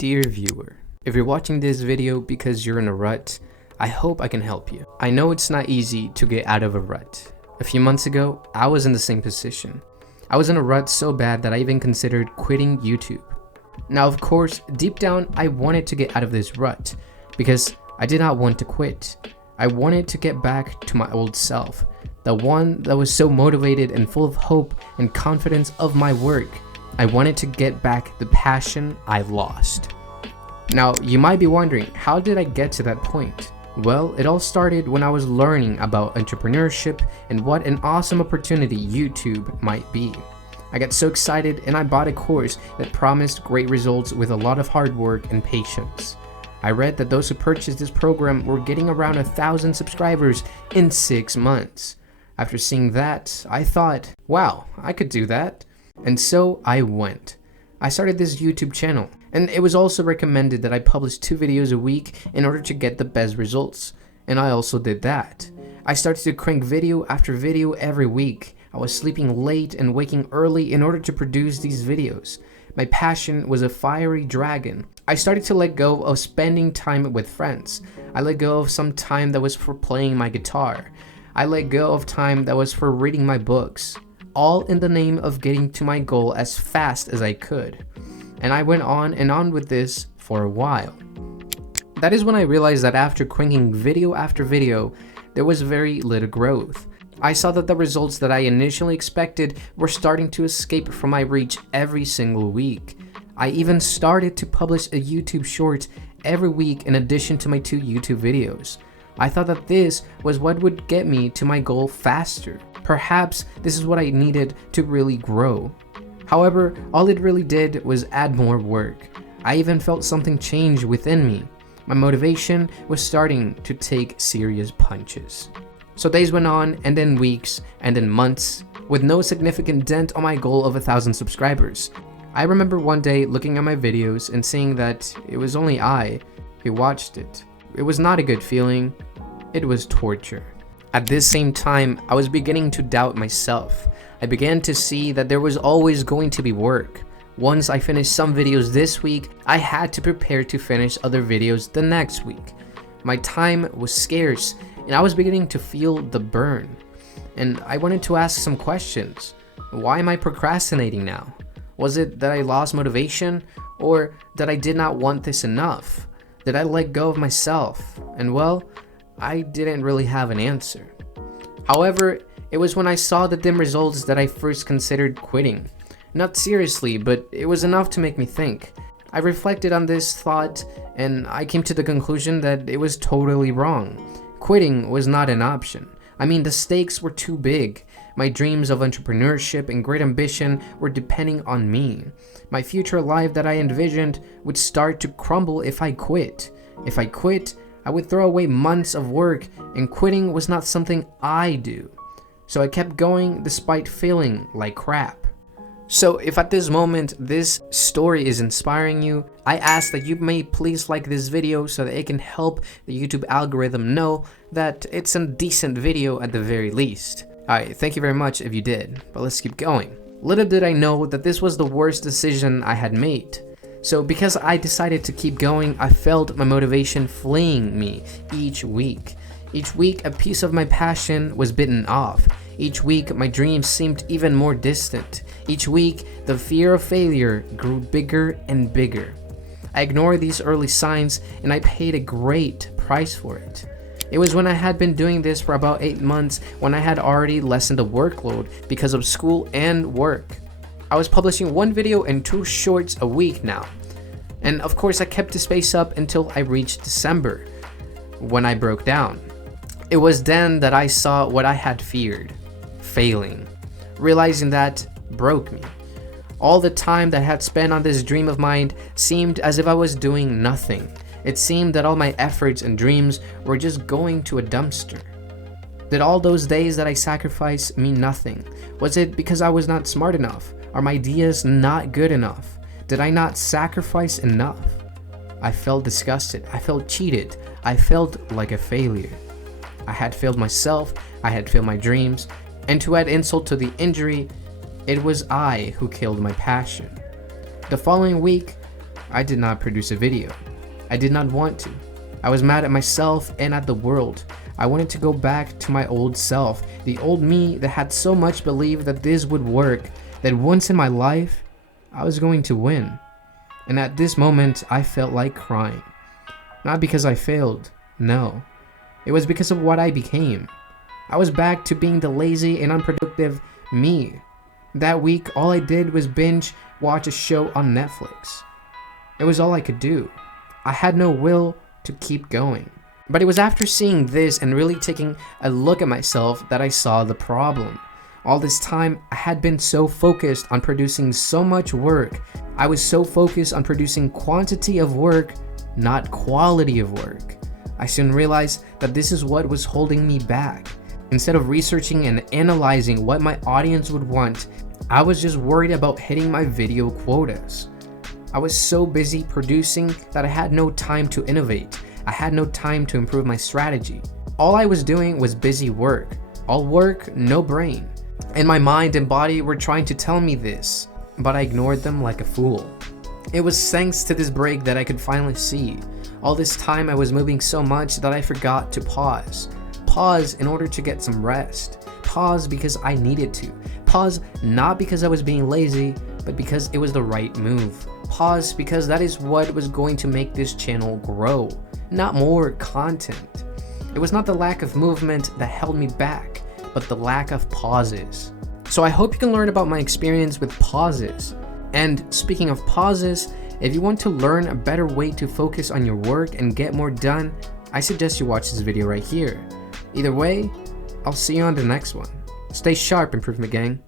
Dear viewer, if you're watching this video because you're in a rut, I hope I can help you. I know it's not easy to get out of a rut. A few months ago, I was in the same position. I was in a rut so bad that I even considered quitting YouTube. Now, of course, deep down, I wanted to get out of this rut because I did not want to quit. I wanted to get back to my old self, the one that was so motivated and full of hope and confidence of my work. I wanted to get back the passion I lost. Now, you might be wondering, how did I get to that point? Well, it all started when I was learning about entrepreneurship and what an awesome opportunity YouTube might be. I got so excited and I bought a course that promised great results with a lot of hard work and patience. I read that those who purchased this program were getting around 1,000 subscribers in 6 months. After seeing that, I thought, wow, I could do that. And so I went. I started this YouTube channel, and it was also recommended that I publish 2 videos a week in order to get the best results. And I also did that. I started to crank video after video every week. I was sleeping late and waking early in order to produce these videos. My passion was a fiery dragon. I started to let go of spending time with friends. I let go of some time that was for playing my guitar. I let go of time that was for reading my books. All in the name of getting to my goal as fast as I could. And I went on and on with this for a while. That is when I realized that after cranking video after video, there was very little growth. I saw that the results that I initially expected were starting to escape from my reach every single week. I even started to publish a YouTube short every week in addition to my 2 YouTube videos. I thought that this was what would get me to my goal faster. Perhaps this is what I needed to really grow. However, all it really did was add more work. I even felt something change within me. My motivation was starting to take serious punches. So days went on, and then weeks, and then months, with no significant dent on my goal of 1,000 subscribers. I remember one day looking at my videos and seeing that it was only I who watched it. It was not a good feeling. It was torture. At this same time, I was beginning to doubt myself. I began to see that there was always going to be work. Once I finished some videos this week, I had to prepare to finish other videos the next week. My time was scarce, and I was beginning to feel the burn. And I wanted to ask some questions. Why am I procrastinating now? Was it that I lost motivation, or that I did not want this enough? Did I let go of myself? And well, I didn't really have an answer. However, it was when I saw the dim results that I first considered quitting. Not seriously, but it was enough to make me think. I reflected on this thought, and I came to the conclusion that it was totally wrong. Quitting was not an option. I mean, the stakes were too big. My dreams of entrepreneurship and great ambition were depending on me. My future life that I envisioned would start to crumble if I quit. If I quit, I would throw away months of work, and quitting was not something I do. So I kept going despite feeling like crap. So if at this moment this story is inspiring you, I ask that you may please like this video so that it can help the YouTube algorithm know that it's a decent video at the very least. Alright, thank you very much if you did, but let's keep going. Little did I know that this was the worst decision I had made. So because I decided to keep going, I felt my motivation fleeing me each week. Each week, a piece of my passion was bitten off. Each week, my dreams seemed even more distant. Each week, the fear of failure grew bigger and bigger. I ignored these early signs, and I paid a great price for it. It was when I had been doing this for about 8 months when I had already lessened the workload because of school and work. I was publishing 1 video and 2 shorts a week now. And of course I kept the pace up until I reached December, when I broke down. It was then that I saw what I had feared, failing. Realizing that broke me. All the time that I had spent on this dream of mine seemed as if I was doing nothing. It seemed that all my efforts and dreams were just going to a dumpster. Did all those days that I sacrificed mean nothing? Was it because I was not smart enough? Are my ideas not good enough? Did I not sacrifice enough? I felt disgusted. I felt cheated. I felt like a failure. I had failed myself. I had failed my dreams. And to add insult to the injury, it was I who killed my passion. The following week, I did not produce a video. I did not want to. I was mad at myself and at the world. I wanted to go back to my old self, the old me that had so much belief that this would work, that once in my life, I was going to win. And at this moment, I felt like crying. Not because I failed, no. It was because of what I became. I was back to being the lazy and unproductive me. That week, all I did was binge watch a show on Netflix. It was all I could do. I had no will to keep going. But it was after seeing this and really taking a look at myself that I saw the problem. All this time, I had been so focused on producing so much work. I was so focused on producing quantity of work, not quality of work. I soon realized that this is what was holding me back. Instead of researching and analyzing what my audience would want, I was just worried about hitting my video quotas. I was so busy producing that I had no time to innovate. I had no time to improve my strategy. All I was doing was busy work. All work, no brain. And my mind and body were trying to tell me this, but I ignored them like a fool. It was thanks to this break that I could finally see. All this time I was moving so much that I forgot to pause. Pause in order to get some rest. Pause because I needed to. Pause not because I was being lazy, but because it was the right move. Pause because that is what was going to make this channel grow, not more content. It was not the lack of movement that held me back, but the lack of pauses. So I hope you can learn about my experience with pauses. And speaking of pauses, if you want to learn a better way to focus on your work and get more done, I suggest you watch this video right here. Either way, I'll see you on the next one. Stay sharp, Improvement Gang.